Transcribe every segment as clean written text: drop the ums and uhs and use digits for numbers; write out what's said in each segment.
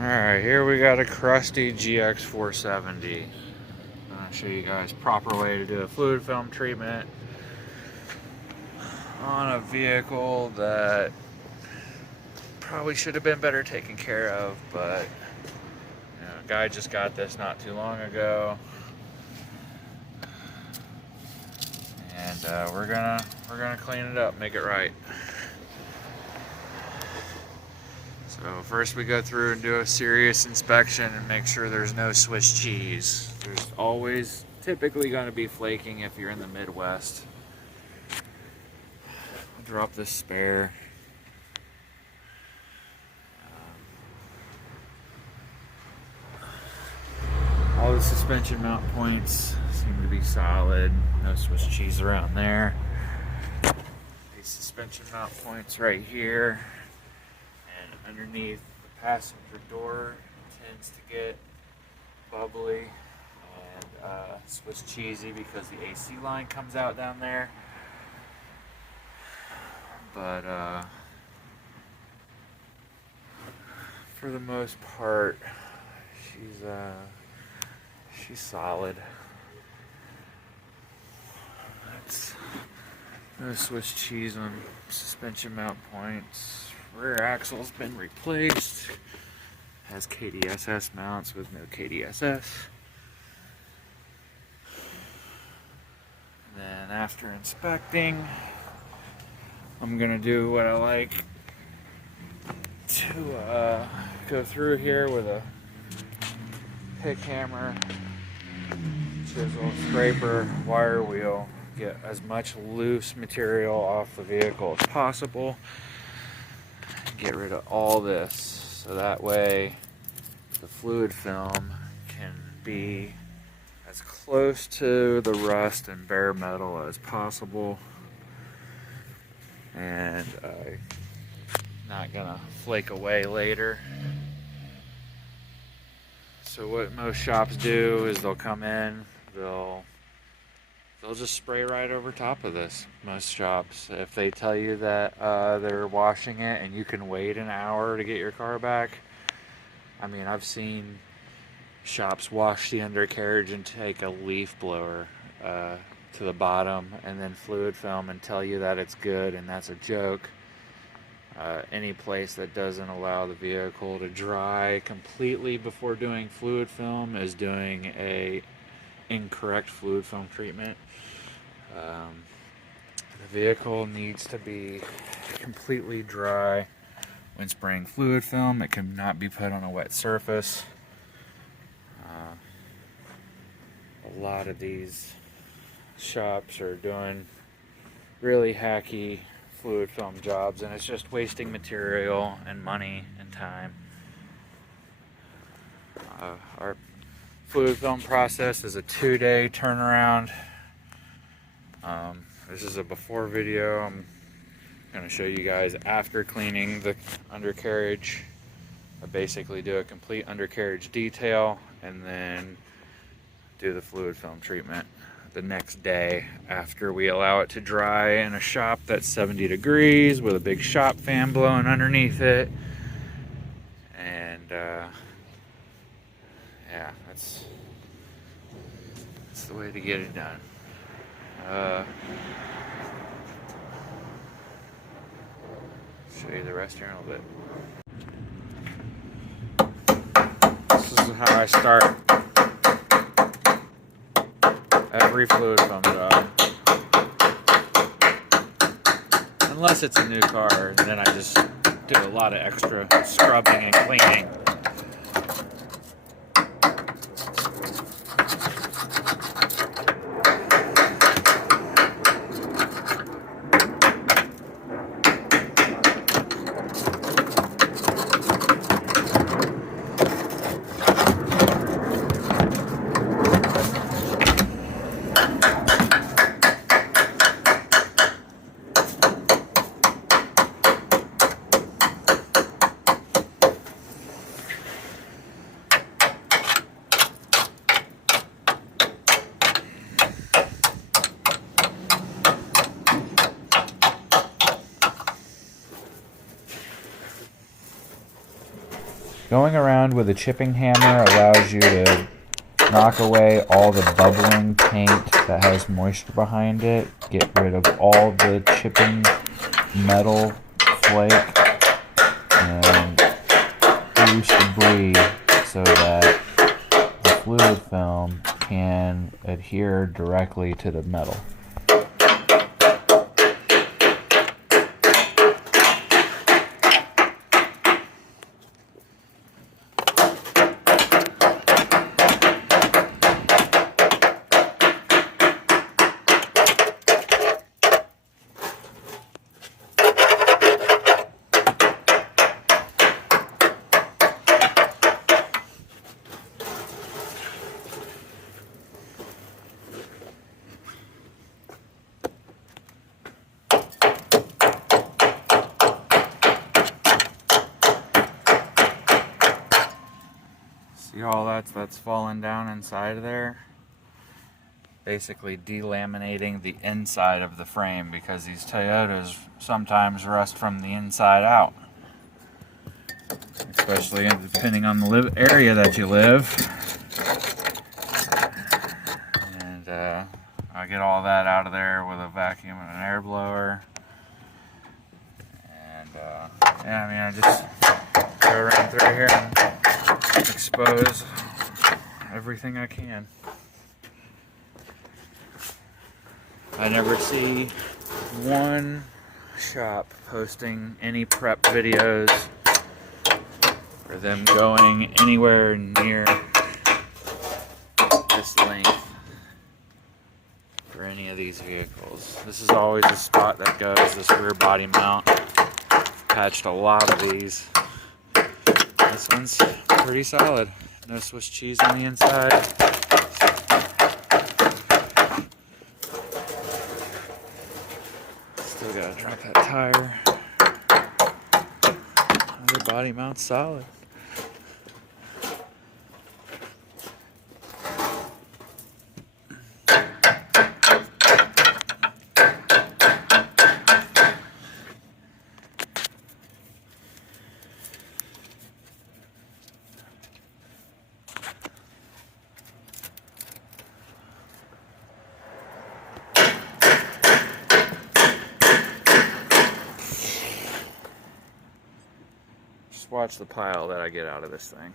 Alright, here we got a crusty GX 470. I'm going to show you guys proper way to do a fluid film treatment on a vehicle that probably should have been better taken care of, but a guy just got this not too long ago, and we're gonna clean it up, make it right. So first we go through and do a serious inspection and make sure there's no Swiss cheese. There's always typically going to be flaking if you're in the Midwest. I'll drop this spare. All the suspension mount points seem to be solid. No Swiss cheese around there. These suspension mount points right here and underneath the passenger door tends to get bubbly and Swiss cheesy because the AC line comes out down there. But for the most part, she's solid. That's no Swiss cheese on suspension mount points. Rear axle's been replaced. Has KDSS mounts with no KDSS. And then after inspecting, I'm gonna do what I like to go through here with a pick hammer, chisel, scraper, wire wheel, get as much loose material off the vehicle as possible. Get rid of all this so that way the fluid film can be as close to the rust and bare metal as possible, and not gonna flake away later. So what most shops do is they'll come in, they'll just spray right over top of this. Most shops, if they tell you that they're washing it and you can wait an hour to get your car back. I mean, I've seen shops wash the undercarriage and take a leaf blower to the bottom and then fluid film and tell you that it's good, and that's a joke. Any place that doesn't allow the vehicle to dry completely before doing fluid film is doing a incorrect fluid film treatment. The vehicle needs to be completely dry when spraying fluid film. It cannot be put on a wet surface. A lot of these shops are doing really hacky fluid film jobs, and it's just wasting material and money and time. Our fluid film process is a 2-day turnaround. This is a before video. I'm going to show you guys after cleaning the undercarriage. I basically do a complete undercarriage detail and then do the fluid film treatment the next day after we allow it to dry in a shop that's 70 degrees with a big shop fan blowing underneath it. And yeah, that's the way to get it done. Show you the rest here in a little bit. This is how I start every fluid film job. Unless it's a new car, and then I just do a lot of extra scrubbing and cleaning. Going around with a chipping hammer allows you to knock away all the bubbling paint that has moisture behind it, get rid of all the chipping metal flake, and loose debris so that the fluid film can adhere directly to the metal. See all that's falling down inside of there? Basically delaminating the inside of the frame, because these Toyotas sometimes rust from the inside out. Especially depending on the area that you live. And I get all that out of there with a vacuum and an air blower. And yeah, I mean, I just go around through here and expose everything I can. I never see one shop posting any prep videos or them going anywhere near this length for any of these vehicles. This is always a spot that goes, this rear body mount. Patched a lot of these. This one's pretty solid. No Swiss cheese on the inside. Still gotta drop that tire. Other body mount's solid. Just watch the pile that I get out of this thing.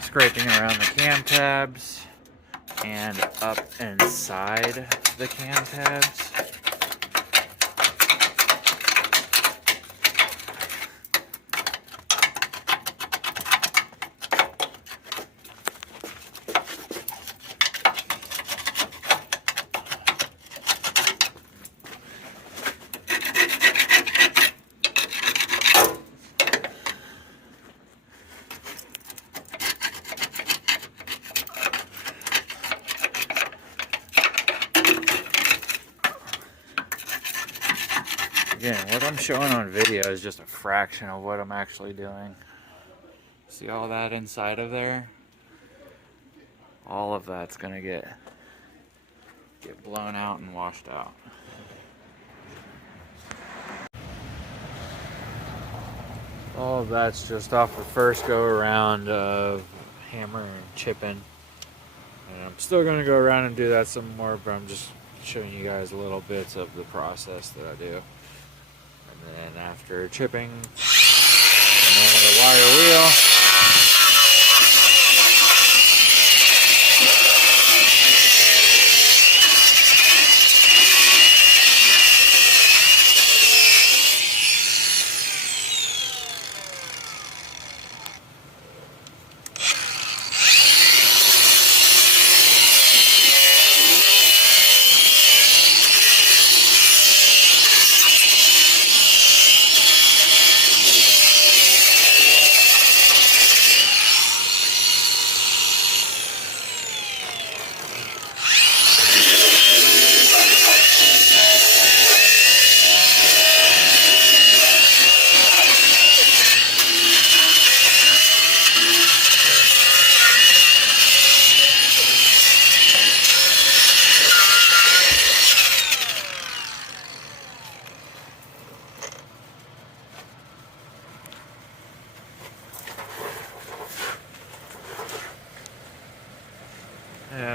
Scraping around the cam tabs and up inside the cam tabs. Again, what I'm showing on video is just a fraction of what I'm actually doing. See all that inside of there? All of that's gonna get blown out and washed out. All of that's just off the first go around of hammer and chipping. And I'm still gonna go around and do that some more, but I'm just showing you guys little bits of the process that I do. And then after chipping, and then with a wire wheel,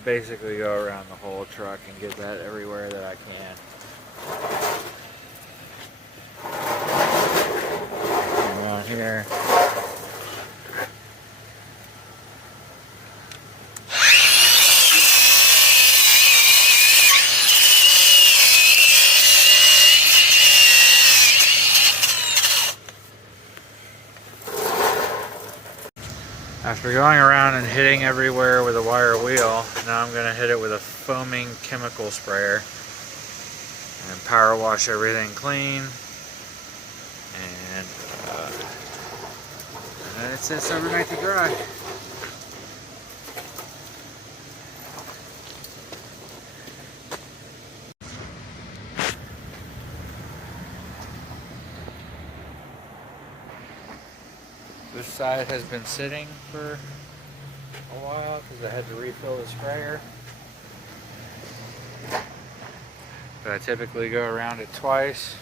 to basically go around the whole truck and get that everywhere that I can. Around here. After going around and hitting everywhere with a wire wheel, now I'm going to hit it with a foaming chemical sprayer and power wash everything clean. And then it sits overnight to dry. This side has been sitting for a while because I had to refill the sprayer. But I typically go around it twice.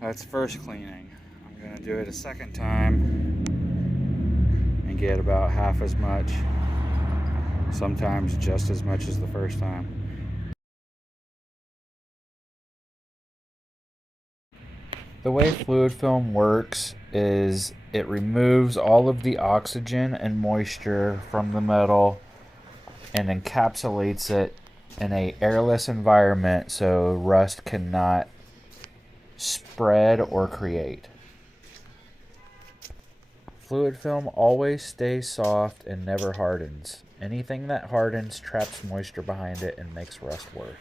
That's first cleaning. I'm going to do it a second time and get about half as much, sometimes just as much as the first time. The way fluid film works is it removes all of the oxygen and moisture from the metal and encapsulates it in an airless environment so rust cannot spread or create. Fluid film always stays soft and never hardens. Anything that hardens traps moisture behind it and makes rust worse.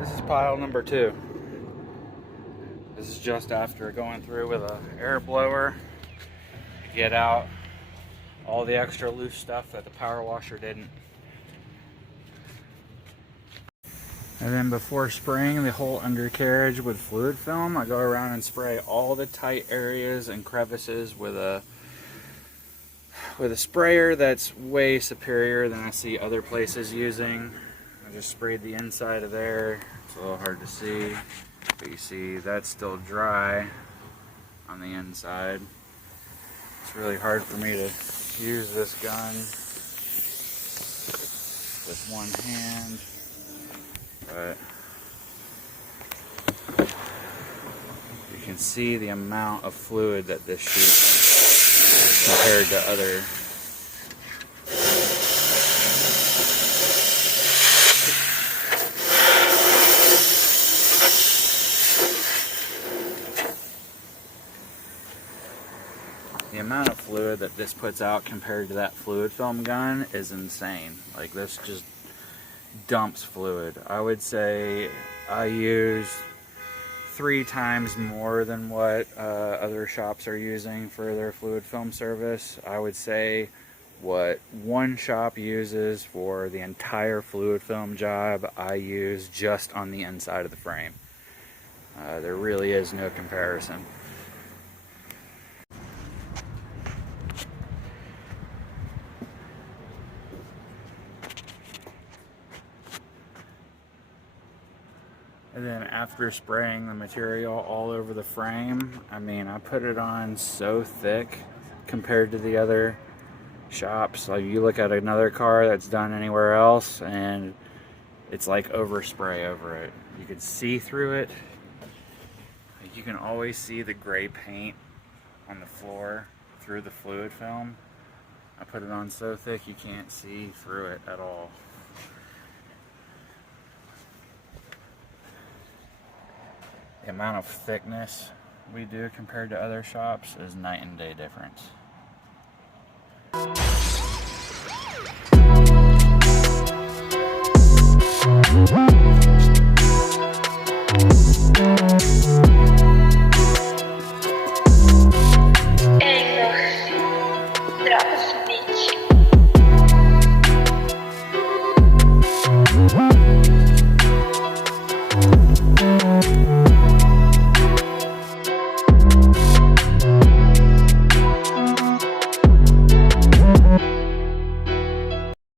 This is pile number 2. This is just after going through with an air blower to get out all the extra loose stuff that the power washer didn't. And then before spraying the whole undercarriage with fluid film, I go around and spray all the tight areas and crevices with a sprayer that's way superior than I see other places using. I just sprayed the inside of there. It's a little hard to see, but you see that's still dry on the inside. It's really hard for me to use this gun with one hand. But you can see the amount of fluid that this shoots compared to other. The amount of fluid that this puts out compared to that fluid film gun is insane. Like, this just dumps fluid. I would say I use 3 times more than what other shops are using for their fluid film service. I would say what one shop uses for the entire fluid film job, I use just on the inside of the frame. There really is no comparison. And then after spraying the material all over the frame, I mean, I put it on so thick compared to the other shops. Like, you look at another car that's done anywhere else and it's like overspray over it. You can see through it. Like, you can always see the gray paint on the floor through the fluid film. I put it on so thick you can't see through it at all. The amount of thickness we do compared to other shops is night and day difference.